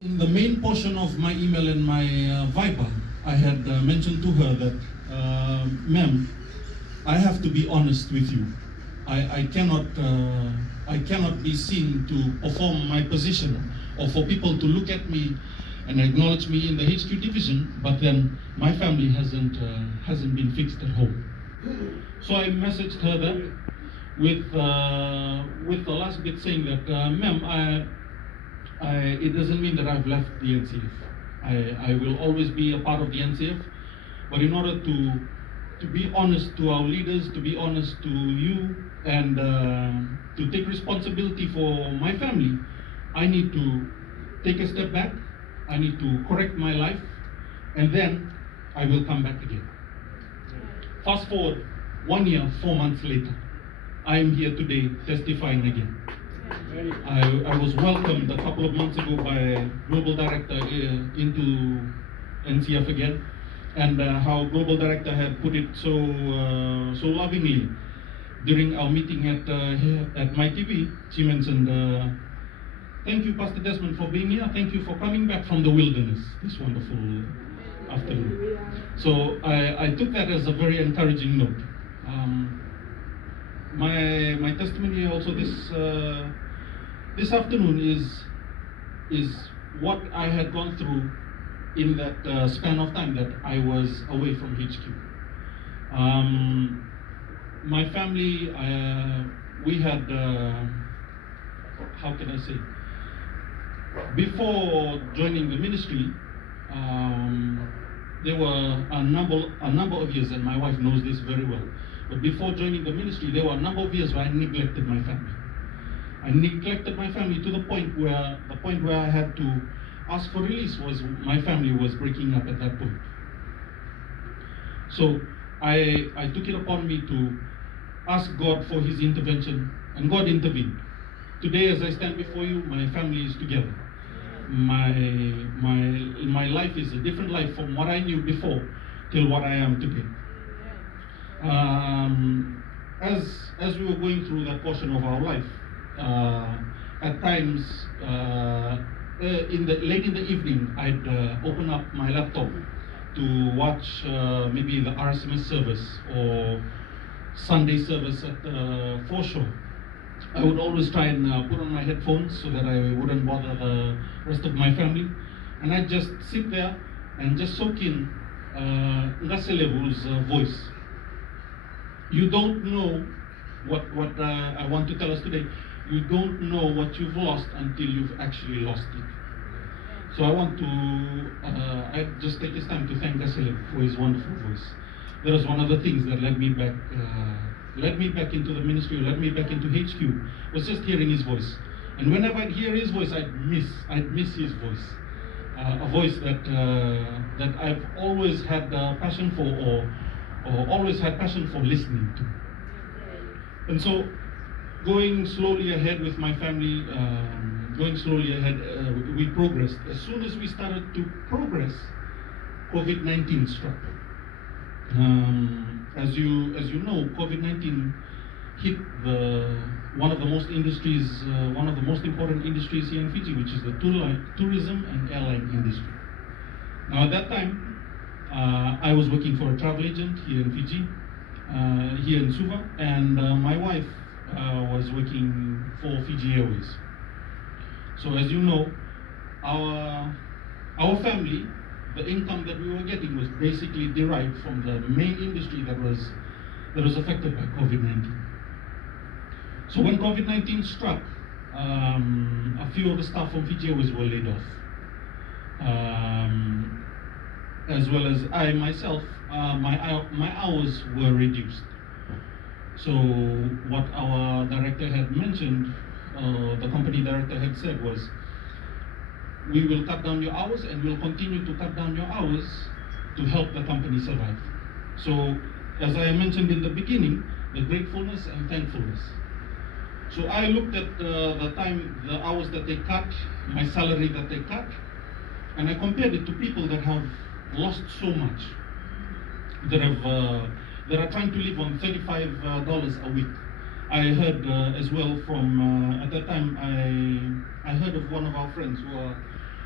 In the main portion of my email and my Viber, I had mentioned to her that, ma'am, I have to be honest with you. I cannot be seen to perform my position or for people to look at me and acknowledge me in the HQ division, but then my family hasn't been fixed at home. So I messaged her that with the last bit saying that, ma'am, it doesn't mean that I've left the NCF. I will always be a part of the NCF, but in order to be honest to our leaders, to be honest to you, and to take responsibility for my family, I need to take a step back. I need to correct my life, and then I will come back again. Fast forward 1 year, 4 months later, I am here today testifying again. I was welcomed a couple of months ago by Global Director into NCF again, and how Global Director had put it so lovingly during our meeting at my TV. She mentioned, "Thank you, Pastor Desmond, for being here. Thank you for coming back from the wilderness this wonderful afternoon." So I took that as a very encouraging note. My testimony also this afternoon is what I had gone through in that span of time that I was away from HQ. My family, we had, how can I say, before joining the ministry, there were a number of years, and my wife knows this very well, but before joining the ministry, there were a number of years where I neglected my family. I neglected my family to the point where I had to ask for release was my family was breaking up at that point. So I took it upon me to ask God for His intervention, and God intervened. Today, as I stand before you, my family is together. My life is a different life from what I knew before till what I am today. As we were going through that portion of our life, at times late in the evening, I'd open up my laptop to watch maybe the RSMS service or Sunday service at the foreshore. I would always try and put on my headphones so that I wouldn't bother the rest of my family, and I'd just sit there and just soak in Ngaselevu's voice. You don't know what I want to tell us today. You don't know what you've lost until you've actually lost it. So I want to I just take this time to thank Gasile for his wonderful voice. That was one of the things that led me back into the ministry, led me back into HQ, was just hearing his voice. And whenever I'd hear his voice, I'd miss his voice. A voice that I've always had passion for, or always had passion for listening to. And so, going slowly ahead with my family, we progressed. As soon as we started to progress, COVID-19 struck. As you know, COVID-19 hit one of the most important industries here in Fiji, which is the tourism and airline industry. Now, at that time, I was working for a travel agent here in Fiji, here in Suva, and my wife was working for Fiji Airways. So, as you know, our family, the income that we were getting was basically derived from the main industry that was affected by COVID-19. So when COVID-19 struck, a few of the staff from Fiji Airways were laid off, as well as I myself. My hours were reduced. So what our director had mentioned, the company director had said was, we will cut down your hours and we'll continue to cut down your hours to help the company survive. So, as I mentioned in the beginning, the gratefulness and thankfulness. So I looked at the hours that they cut, my salary that they cut, and I compared it to people that have lost so much, that are trying to live on $35 a week. I heard as well from, at that time, I heard of one of our friends who are